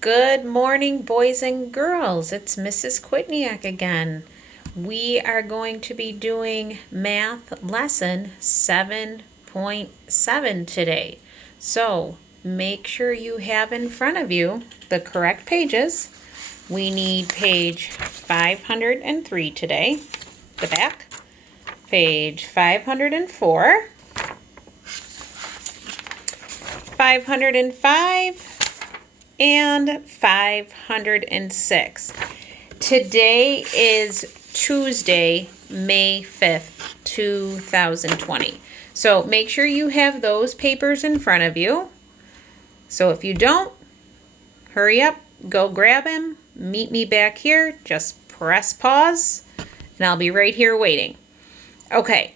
Good morning, boys and girls. It's Mrs. Quitniak again. We are going to be doing math lesson 7.7 today. So make sure you have in front of you the correct pages. We need page 503 today, the back, page 504, 505, and 506. Today is Tuesday, May 5th, 2020. So make sure you have those papers in front of you. So if you don't, hurry up, go grab them, meet me back here, just press pause, and I'll be right here waiting. Okay,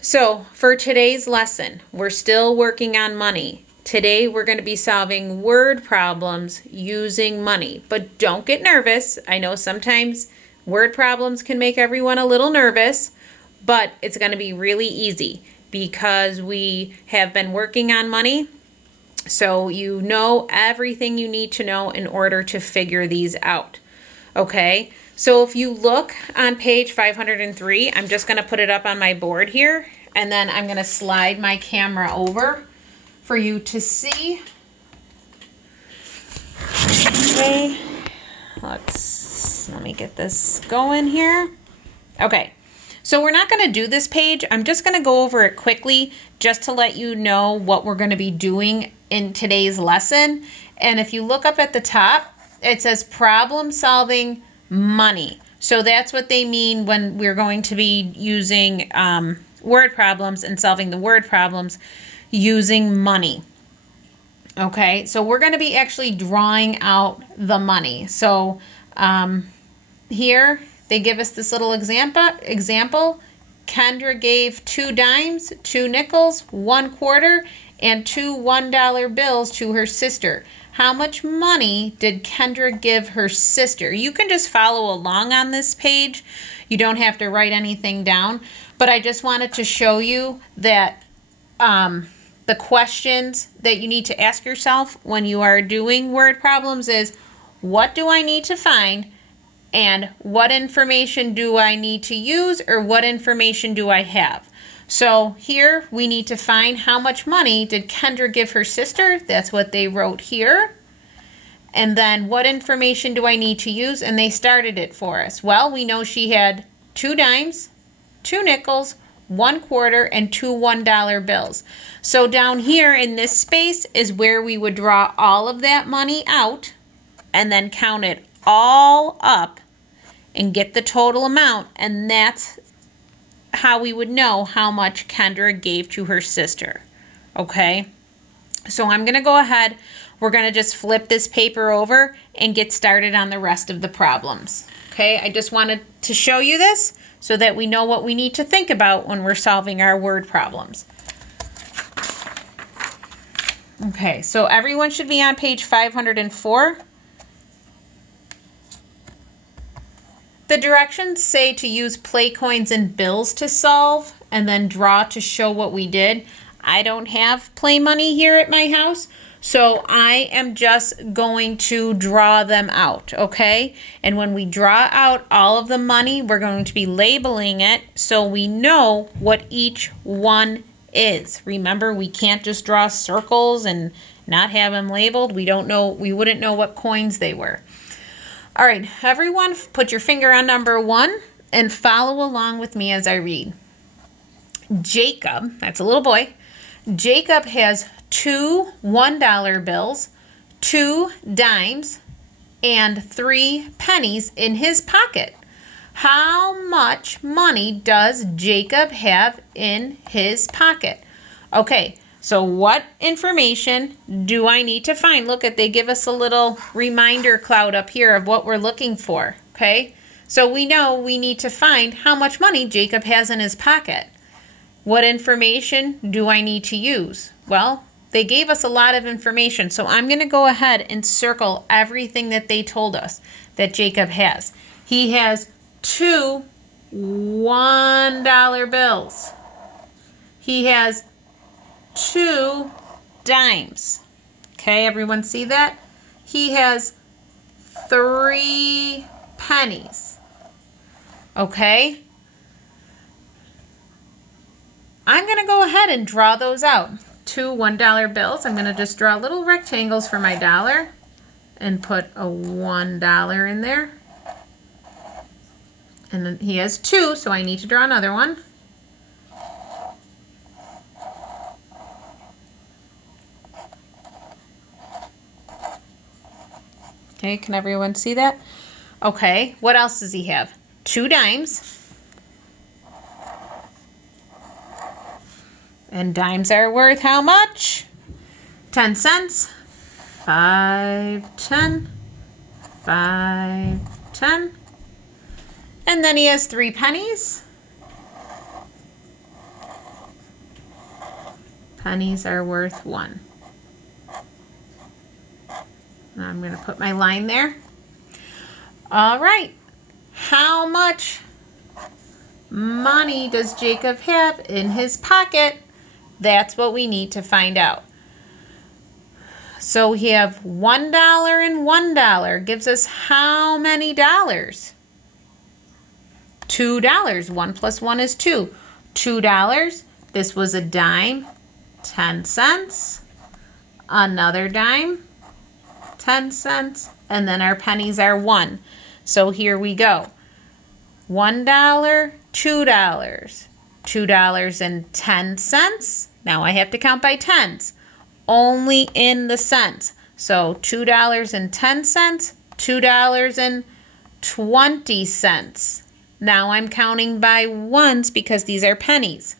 so for today's lesson, we're still working on money. Today we're going to be solving word problems using money, but don't get nervous. I know sometimes word problems can make everyone a little nervous, but it's going to be really easy because we have been working on money, so you know everything you need to know in order to figure these out. Okay, so if you look on page 503, I'm just going to put it up on my board here, and then I'm going to slide my camera over for you to see. Okay, let me get this going here. Okay, so we're not going to do this page. I'm just going to go over it quickly just to let you know what we're going to be doing in today's lesson. And if you look up at the top, it says problem solving money. So that's what they mean when we're going to be using word problems and solving the word problems using money. Okay, so we're going to be actually drawing out the money. So here they give us this little example. Kendra gave 2 dimes, 2 nickels, 1 quarter, and 2 $1 bills to her sister. How much money did Kendra give her sister? You can just follow along on this page. You don't have to write anything down, but I just wanted to show you that the questions that you need to ask yourself when you are doing word problems is, what do I need to find, and what information do I need to use, or what information do I have? So here we need to find how much money did Kendra give her sister. That's what they wrote here. And then what information do I need to use? And they started it for us. Well, we know she had 2 dimes, 2 nickels, 1 quarter, and 2 $1 bills. So down here in this space is where we would draw all of that money out and then count it all up and get the total amount, and that's how we would know how much Kendra gave to her sister. Okay, so I'm going to go ahead. We're going to just flip this paper over and get started on the rest of the problems. Okay, I just wanted to show you this so that we know what we need to think about when we're solving our word problems. Okay, so everyone should be on page 504. The directions say to use play coins and bills to solve and then draw to show what we did. I don't have play money here at my house, so I am just going to draw them out, okay? And when we draw out all of the money, we're going to be labeling it so we know what each one is. Remember, we can't just draw circles and not have them labeled. We wouldn't know what coins they were. All right, everyone, put your finger on number 1 and follow along with me as I read. Jacob, that's a little boy, Jacob has 2 $1 bills, 2 dimes, and 3 pennies in his pocket. How much money does Jacob have in his pocket? Okay, so what information do I need to find? Look, they give us a little reminder cloud up here of what we're looking for, okay? So we know we need to find how much money Jacob has in his pocket. What information do I need to use? Well, they gave us a lot of information, so I'm going to go ahead and circle everything that they told us that Jacob has. He has 2 $1 bills. He has 2 dimes. Okay, everyone see that? he has 3 pennies. Okay? I'm going to go ahead and draw those out. 2 $1 bills. I'm going to just draw little rectangles for my dollar and put a $1 in there. And then he has 2, so I need to draw another one. Okay, can everyone see that? Okay, what else does he have? 2 dimes. And dimes are worth how much? 10 cents. 5, 10. 5, 10. And then he has 3 pennies. Pennies are worth 1. Now I'm going to put my line there. All right. How much money does Jacob have in his pocket? That's what we need to find out. So we have $1 and $1 gives us how many dollars? $2. 1 plus 1 is 2. $2. This was a dime, 10 cents. Another dime, 10 cents. And then our pennies are 1. So here we go. $1, $2. $2.10. Now I have to count by tens. Only in the cents. So $2.10, $2.20. Now I'm counting by ones because these are pennies.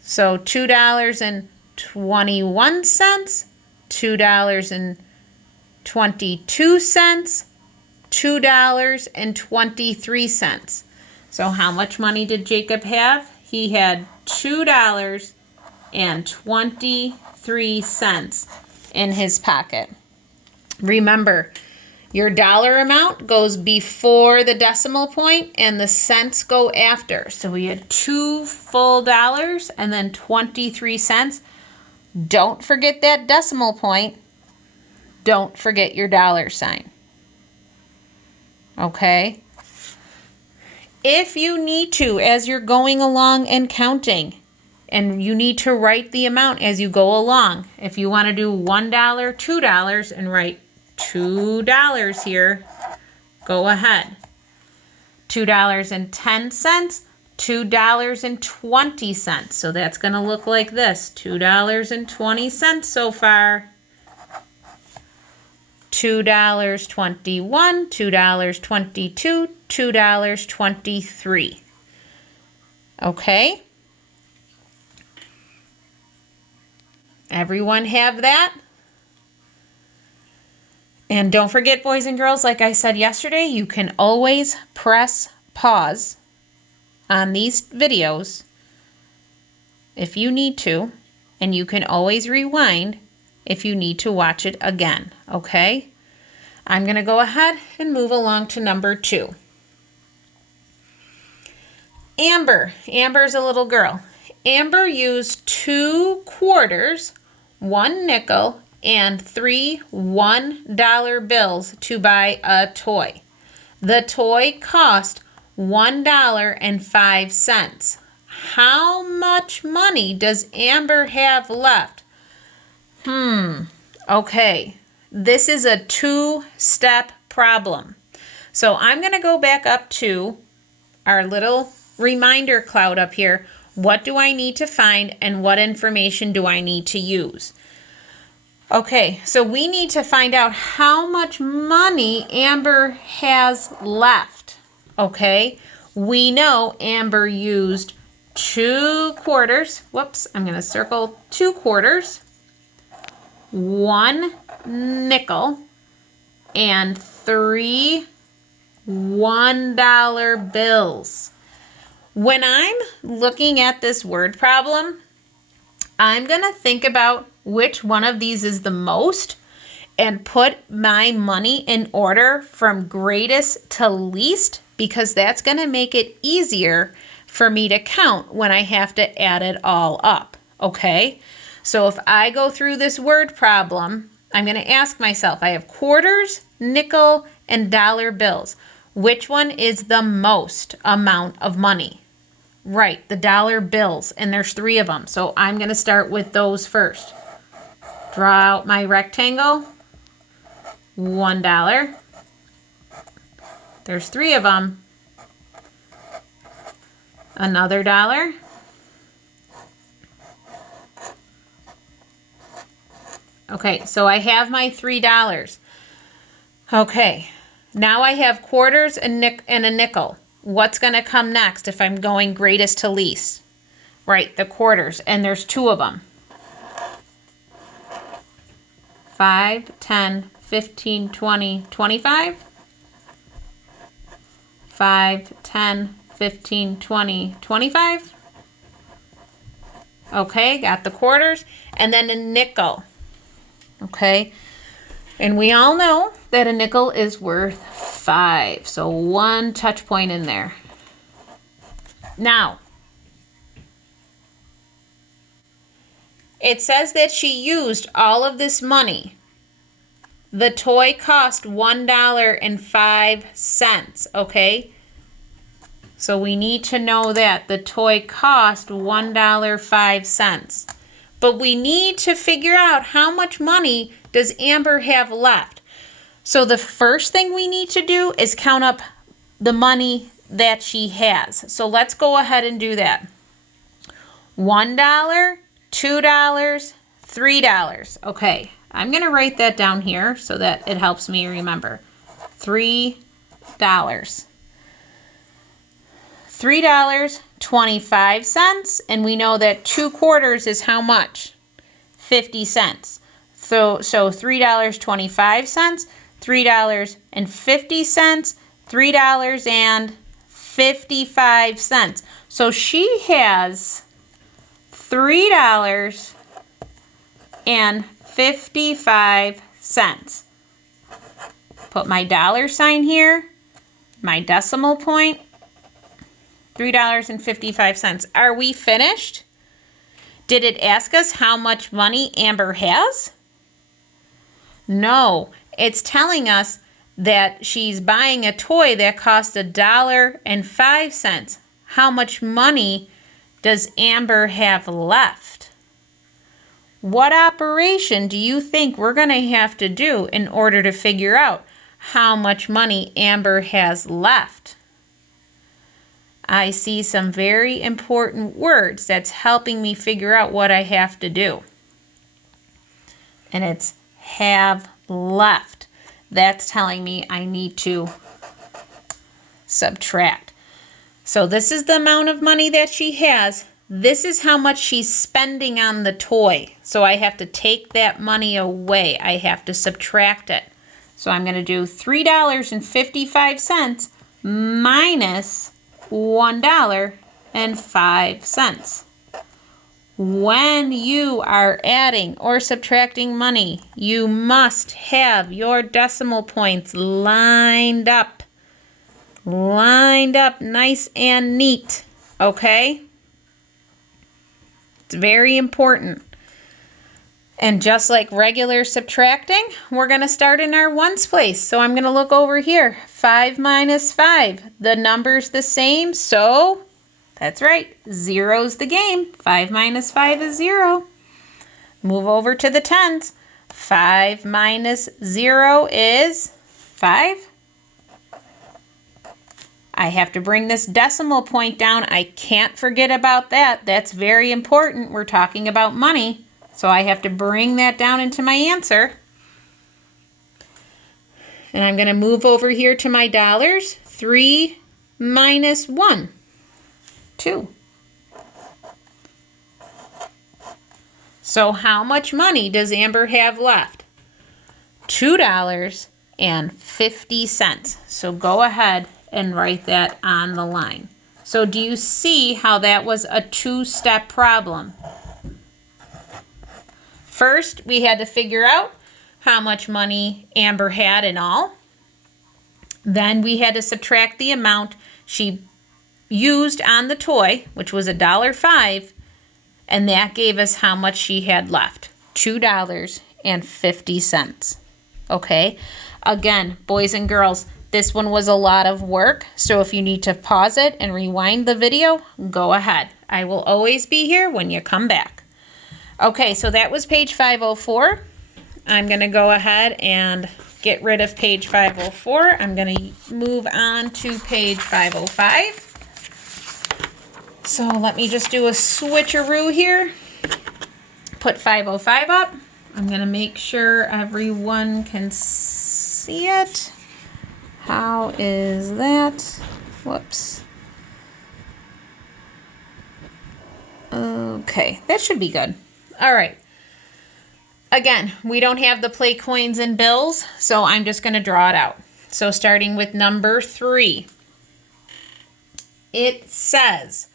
So $2.21, $2.22, $2.23. So how much money did Jacob have? He had $2.23 in his pocket. Remember, your dollar amount goes before the decimal point and the cents go after. So we had 2 full dollars and then 23 cents. Don't forget that decimal point. Don't forget your dollar sign. Okay? If you need to, as you're going along and counting, and you need to write the amount as you go along. If you want to do $1, $2, and write $2 here, go ahead. $2.10, $2.20. So that's going to look like this. $2.20 so far. $2.21, $2.22, $2.23. Okay? Everyone have that? And don't forget, boys and girls, like I said yesterday, you can always press pause on these videos if you need to, and you can always rewind if you need to watch it again, okay? I'm going to go ahead and move along to number 2. Amber. Amber's a little girl. Amber used 2 quarters, 1 nickel, and 3 $1 bills to buy a toy. The toy cost $1.05. How much money does Amber have left? Okay. This is a 2-step problem. So I'm going to go back up to our little reminder cloud up here. What do I need to find and what information do I need to use? Okay, so we need to find out how much money Amber has left. Okay, we know Amber used 2 quarters. Whoops, I'm going to circle 2 quarters, 1 nickel, and 3 $1 bills. When I'm looking at this word problem, I'm going to think about which one of these is the most and put my money in order from greatest to least, because that's going to make it easier for me to count when I have to add it all up, okay? So if I go through this word problem I'm going to ask myself, I have quarters, nickel, and dollar bills. Which one is the most amount of money? Right, the dollar bills, and there's 3 of them. So I'm going to start with those first. Draw out my rectangle. $1. There's 3 of them. Another dollar. Okay, so I have my $3. Okay, now I have quarters and a nickel. What's going to come next if I'm going greatest to least? Right, the quarters, and there's 2 of them. 5, 10, 15, 20, 25. 5, 10, 15, 20, 25. Okay, got the quarters, and then a nickel. Okay, and we all know that a nickel is worth 5. So 1 touch point in there. Now, it says that she used all of this money. The toy cost $1.05, okay? So we need to know that the toy cost $1.05. But we need to figure out how much money does Amber have left. So the first thing we need to do is count up the money that she has. So let's go ahead and do that. $1, $2, $3. Okay, I'm going to write that down here so that it helps me remember. $3. $3.25, and we know that 2 quarters is how much? 50 cents. So $3.25, $3.50, $3.55. So she has $3.55. Put my dollar sign here, my decimal point. $3.55. Are we finished? Did it ask us how much money Amber has? No, it's telling us that she's buying a toy that cost $1.05. How much money does Amber have left? What operation do you think we're going to have to do in order to figure out how much money Amber has left? I see some very important words that's helping me figure out what I have to do. And it's have left. That's telling me I need to subtract. So this is the amount of money that she has. This is how much she's spending on the toy. So I have to take that money away. I have to subtract it. So I'm going to do $3.55 minus $1.05. When you are adding or subtracting money, you must have your decimal points lined up nice and neat, okay? It's very important. And just like regular subtracting, we're going to start in our ones place. So I'm going to look over here. 5 minus 5. The number's the same, so that's right. Zero's the game. 5 minus 5 is 0. Move over to the tens. 5 minus 0 is 5. I have to bring this decimal point down. I can't forget about that. That's very important. We're talking about money. So I have to bring that down into my answer. And I'm going to move over here to my dollars. 3 minus 1, 2. So how much money does Amber have left? $2.50. So go ahead and write that on the line. So do you see how that was a two-step problem? First, we had to figure out how much money Amber had in all. Then we had to subtract the amount she used on the toy, which was $1.05, and that gave us how much she had left, $2.50. and 50 cents. Okay, again, boys and girls, this one was a lot of work, so if you need to pause it and rewind the video, go ahead. I will always be here when you come back. Okay, so that was page 504. I'm going to go ahead and get rid of page 504. I'm going to move on to page 505. So let me just do a switcheroo here. Put 505 up. I'm going to make sure everyone can see it. How is that? Whoops. Okay, that should be good. All right. Again, we don't have the play coins and bills, so I'm just going to draw it out. So starting with number 3, it says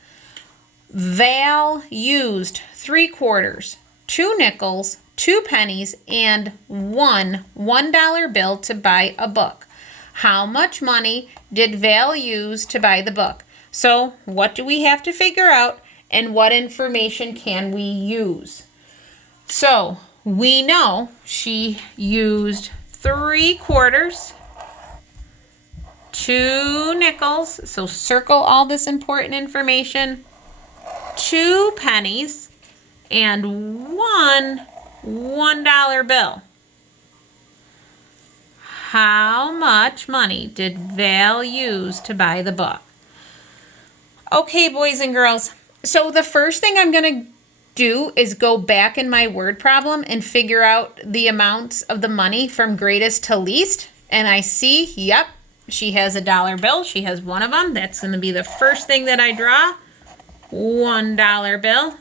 Val used 3 quarters, 2 nickels, 2 pennies, and one $1 bill to buy a book. How much money did Val use to buy the book? So what do we have to figure out, and what information can we use? So we know she used 3 quarters, 2 nickels, so circle all this important information, 2 pennies, and one $1 bill. How much money did Val use to buy the book? Okay, boys and girls, so the first thing I'm going to do is go back in my word problem and figure out the amounts of the money from greatest to least. And I see, yep, she has a $1 bill. She has one of them. That's going to be the first thing that I draw. $1 bill.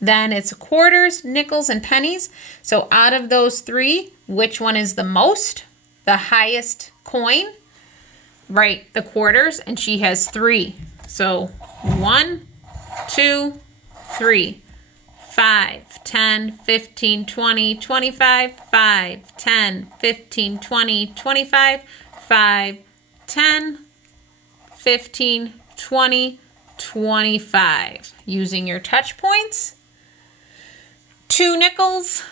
Then it's quarters, nickels, and pennies. So out of those 3, which one is the most? The highest coin? Right, the quarters, and she has 3. So 1, 2, 3, 5, 10, 15, 20, 25, 5, 10, 15, 20, 25, 5, 10, 15, 20, 25. Using your touch points, 2 nickels,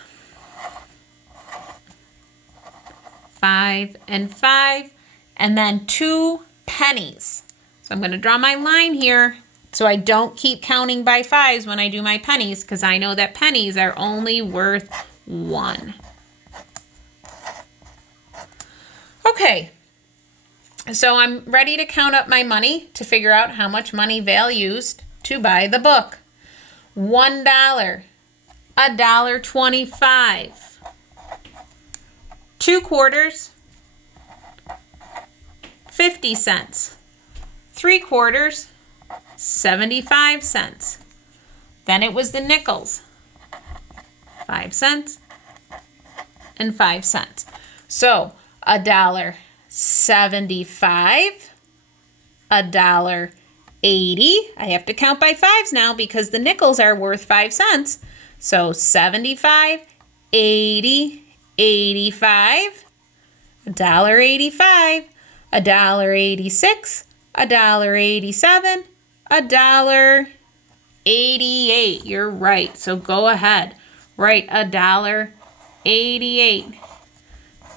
5 and 5, and then 2 pennies. So I'm going to draw my line here so I don't keep counting by 5s when I do my pennies, because I know that pennies are only worth 1. Okay, so I'm ready to count up my money to figure out how much money Val used to buy the book. $1, $1.25, 2 quarters, 50 cents, 3 quarters, 75 cents. Then it was the nickels, 5 cents and 5 cents. So $1.75, $1.80. I have to count by 5s now because the nickels are worth 5 cents. So 75, 80, 85, $1.85, $1.86, $1.87, $1.88. You're right. So go ahead. Write $1.88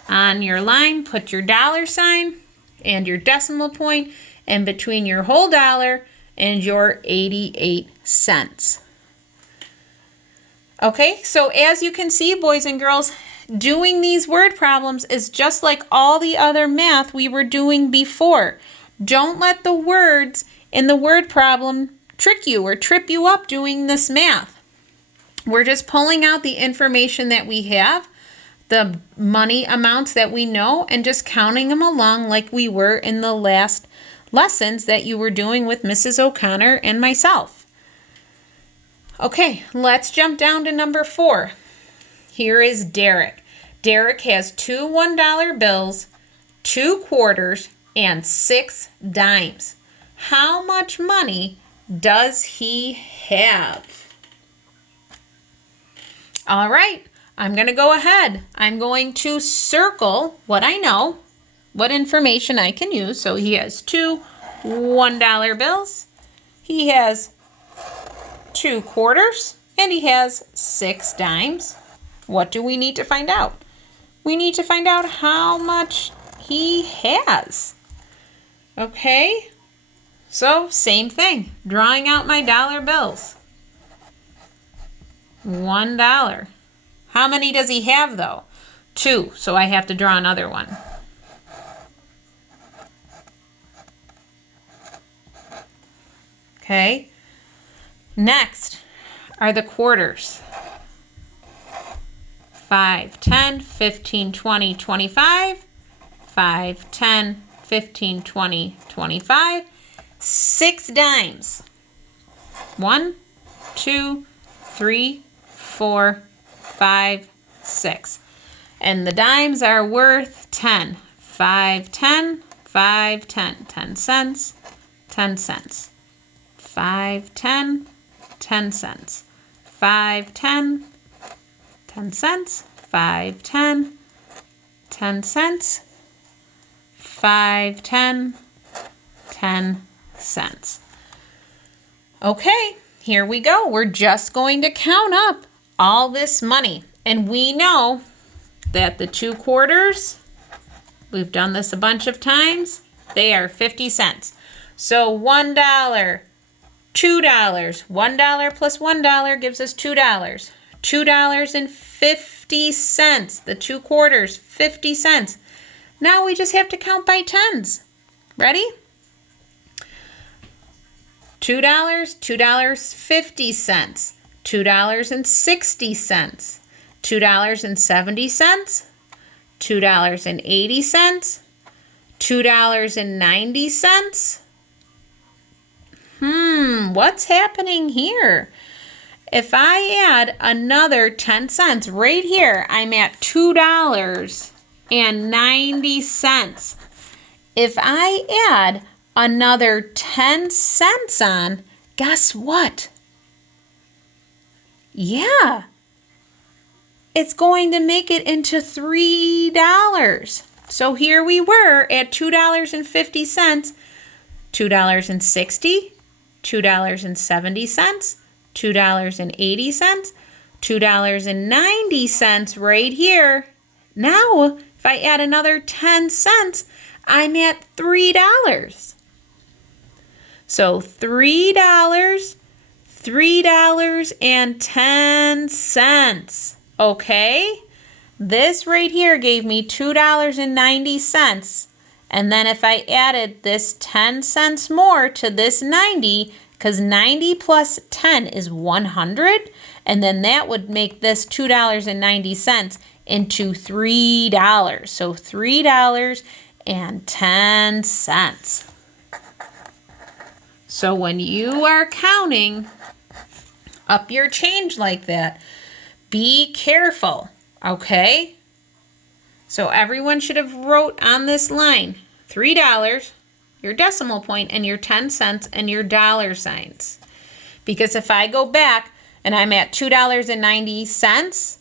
on your line. Put your dollar sign and your decimal point in between your whole dollar and your 88 cents. Okay, so as you can see, boys and girls, doing these word problems is just like all the other math we were doing before. Don't let the words in the word problem trick you or trip you up doing this math. We're just pulling out the information that we have, the money amounts that we know, and just counting them along like we were in the last lessons that you were doing with Mrs. O'Connor and myself. Okay, let's jump down to number 4. Here is Derek. Derek has 2 $1 bills, 2 quarters, and 6 dimes. How much money does he have? All right, I'm going to go ahead. I'm going to circle what I know, what information I can use. So he has 2 $1 bills. He has 2 quarters, and he has 6 dimes. what do we need to find out? We need to find out how much he has. Okay? So, same thing. Drawing out my dollar bills. $1. How many does he have, though? 2. So I have to draw another one. Okay. Next are the quarters. 5, 10, 15, 20, 25. 5, 10, 15, 20, 25. 6 dimes. 1, 2, 3, 4, 5, 6. And the dimes are worth 10. 5, 10, 5, 10. 10 cents, 10 cents. 5, 10, 10 cents. 5, 10, 10 cents. 5, 10, 10 cents. 5, 10, 10 cents. Okay, here we go. We're just going to count up all this money. And we know that the 2 quarters, we've done this a bunch of times, they are 50 cents. So $1, $2, $1 plus $1 gives us $2. $2.50. The 2 quarters, 50 cents. Now we just have to count by tens. Ready? $2, $2.50, $2.60, $2.70, $2.80, $2.90. What's happening here? If I add another 10 cents right here, I'm at $2.90. If I add another 10 cents on, guess what? Yeah, it's going to make it into $3. So here we were at $2.50, $2.60, $2.70, $2.80, $2.90 right here. Now, if I add another 10 cents, I'm at $3. So $3.10. Okay? This right here gave me $2.90. And then if I added this 10 cents more to this 90, because 90 plus 10 is 100, and then that would make this $2.90 into $3. So $3.10. So when you are counting up your change like that, be careful, okay? So everyone should have wrote on this line $3, your decimal point, and your 10 cents and your dollar signs. Because if I go back and I'm at $2.90,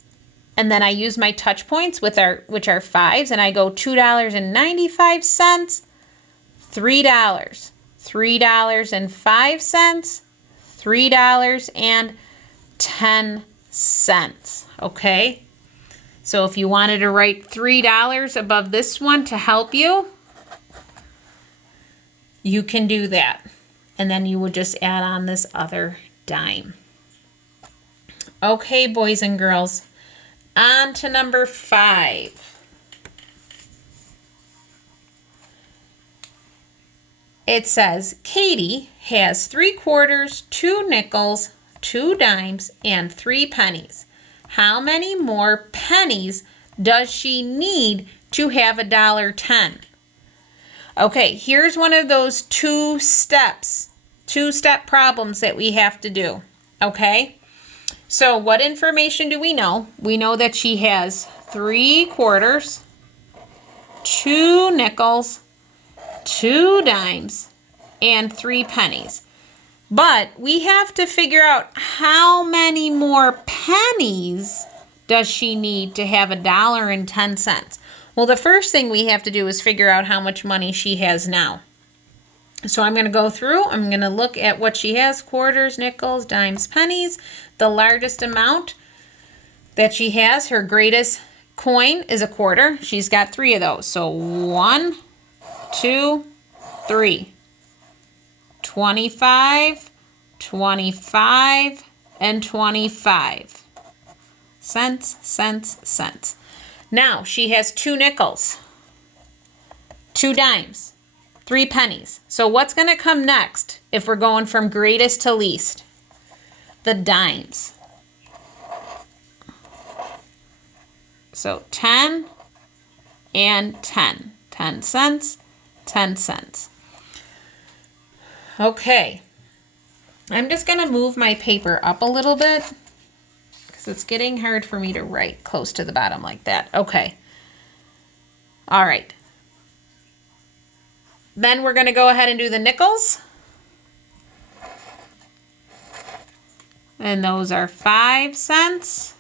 and then I use my touch points which are fives, and I go $2.95, $3, $3.05, $3.10. Okay? So if you wanted to write $3 above this one to help you, you can do that. And then you would just add on this other dime. Okay, boys and girls, on to number 5. It says, Katie has 3 quarters, 2 nickels, 2 dimes, and 3 pennies. How many more pennies does she need to have $1.10? Okay, here's one of those two-step problems that we have to do, okay? So what information do we know? We know that she has 3 quarters, 2 nickels, 2 dimes, and 3 pennies. But we have to figure out how many more pennies does she need to have $1.10. Well, the first thing we have to do is figure out how much money she has now. So I'm going to go through. I'm going to look at what she has: quarters, nickels, dimes, pennies. The largest amount that she has. Her greatest coin is a quarter. She's got 3 of those. So 1, 2, 3. 25, 25, and 25. Cents, cents, cents. Now she has 2 nickels, 2 dimes, 3 pennies. So what's going to come next if we're going from greatest to least? The dimes. So 10 and 10. 10 cents, 10 cents. Okay. I'm just going to move my paper up a little bit because it's getting hard for me to write close to the bottom like that. Okay. All right. Then we're going to go ahead and do the nickels. And those are 5 cents.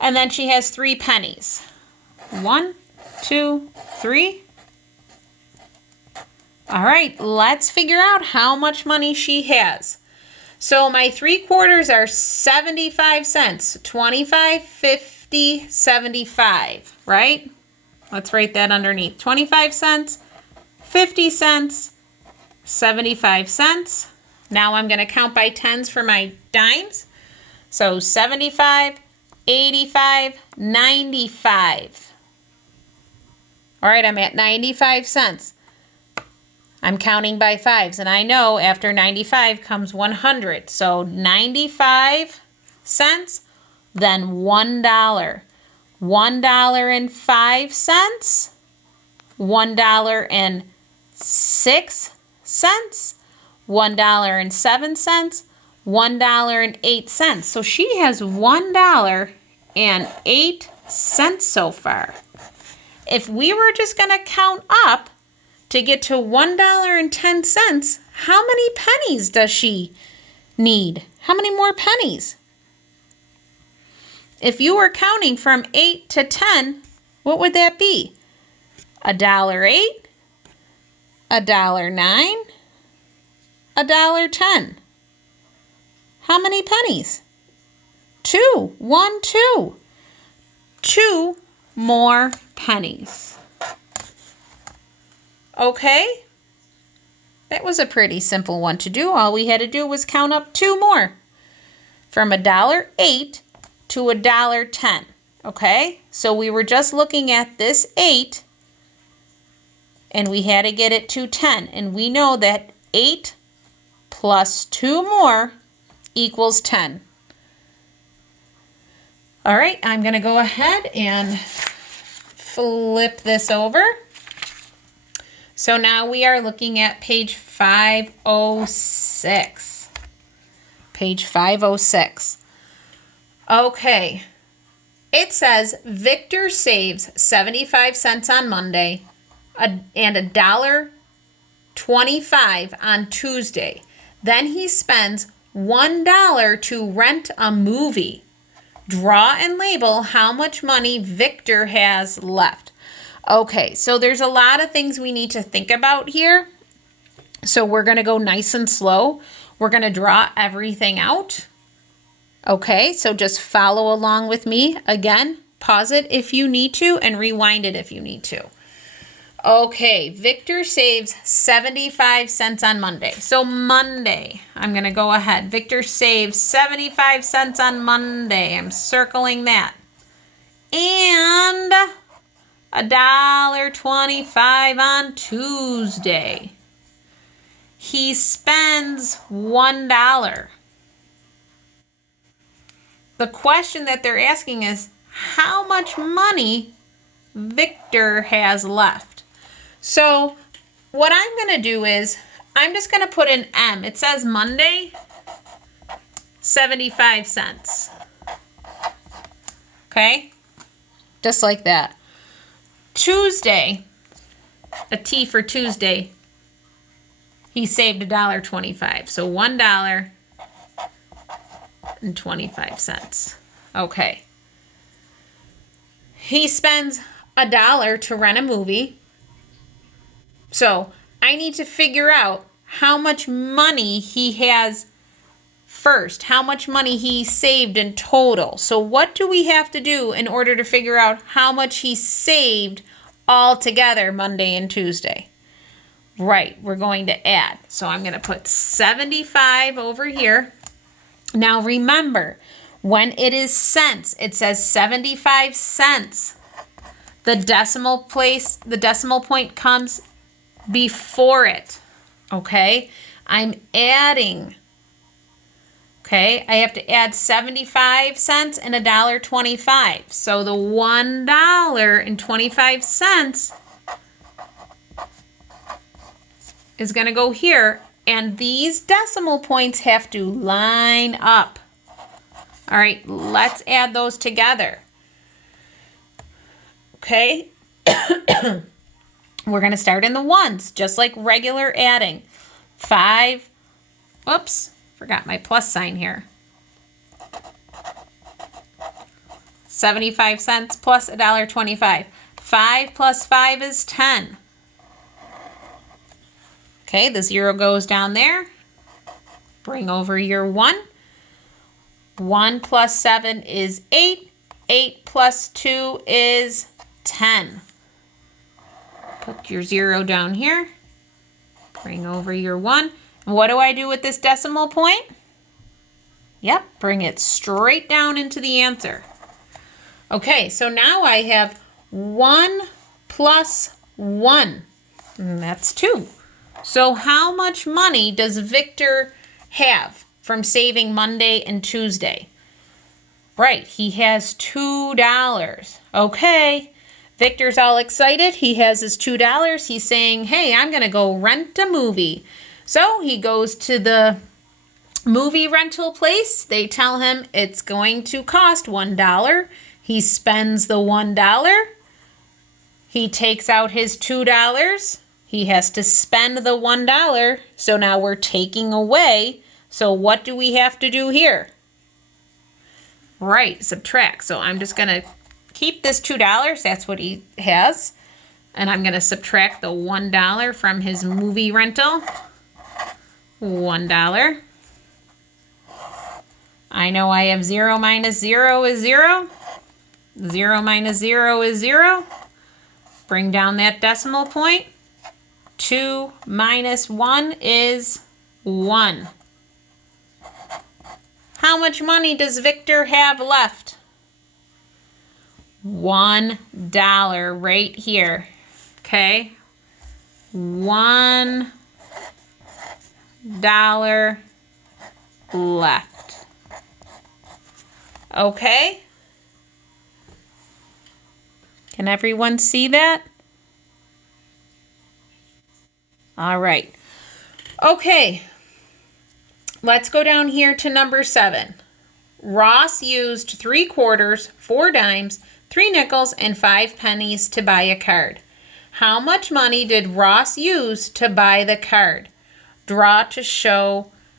And then she has 3 pennies. 1, 2, 3. All right, let's figure out how much money she has. So my 3/4 are 75 cents. 25, 50, 75, right? Let's write that underneath. 25 cents, 50 cents, 75 cents. Now I'm going to count by tens for my dimes. So 75, 85, 95. All right, I'm at 95 cents. I'm counting by fives, and I know after 95 comes 100. So 95 cents, then $1. $1.05, $1.06, $1.07, $1.08. So she has $1.08 so far. If we were just going to count up to get to $1.10, how many pennies does she need? How many more pennies? If you were counting from 8 to 10, what would that be? $1.08, $1.09, $1.10. How many pennies? 2. 1, 2. 2 more pennies. Okay? That was a pretty simple one to do. All we had to do was count up 2 more. From $1.08 to $1.10. Okay? So we were just looking at this 8 and we had to get it to 10. And we know that 8 plus 2 more equals 10. All right, I'm going to go ahead and flip this over. So now we are looking at page 506. Page 506. Okay. It says Victor saves 75 cents on Monday and $1.25 on Tuesday. Then he spends $1 to rent a movie. Draw and label how much money Victor has left. Okay, so there's a lot of things we need to think about here. So we're going to go nice and slow. We're going to draw everything out. Okay, so just follow along with me. Again, pause it if you need to and rewind it if you need to. Okay, Victor saves 75 cents on Monday. So Monday, I'm going to go ahead. Victor saves 75 cents on Monday. I'm circling that. And $1.25 on Tuesday. He spends $1. The question that they're asking is how much money Victor has left. So what I'm going to do is I'm just going to put an M. It says Monday, 75 cents. Okay? Just like that. Tuesday, a T for Tuesday, he saved $1.25. So $1.25. Okay. He spends $1 to rent a movie. So I need to figure out how much money he has first, how much money he saved in total. So what do we have to do in order to figure out how much he saved all together Monday and Tuesday? Right, we're going to add. So I'm going to put 75 over here. Now remember, when it is cents, it says 75 cents. The decimal point comes before it. Okay? I'm adding. Okay? I have to add 75 cents and $1.25. So the $1.25 is going to go here, and these decimal points have to line up. All right, let's add those together. Okay, we're going to start in the ones, just like regular adding. 5, oops, forgot my plus sign here. 75 cents plus $1.25. 5 plus 5 is 10. Okay, the 0 goes down there. Bring over your 1. 1 plus 7 is 8. 8 plus 2 is 10. Put your 0 down here. Bring over your 1. What do I do with this decimal point? Yep, bring it straight down into the answer. Okay, so now I have 1 plus 1. And that's 2. So how much money does Victor have from saving Monday and Tuesday? Right, he has $2. Okay, Victor's all excited. He has his $2. He's saying, hey, I'm going to go rent a movie. So he goes to the movie rental place. They tell him it's going to cost $1. He spends the $1. He takes out his $2. He has to spend the $1. So now we're taking away. So what do we have to do here? Right, subtract. So I'm just going to keep this $2. That's what he has. And I'm going to subtract the $1 from his movie rental. $1. I know I have 0 minus 0 is 0. 0 minus 0 is 0. Bring down that decimal point. 2 minus 1 is 1. How much money does Victor have left? $1 right here. Okay? $1 left. Okay? Can everyone see that? All right. Okay. Let's go down here to number 7. Ross used 3 quarters, 4 dimes, 3 nickels, and 5 pennies to buy a card. How much money did Ross use to buy the card? Draw to show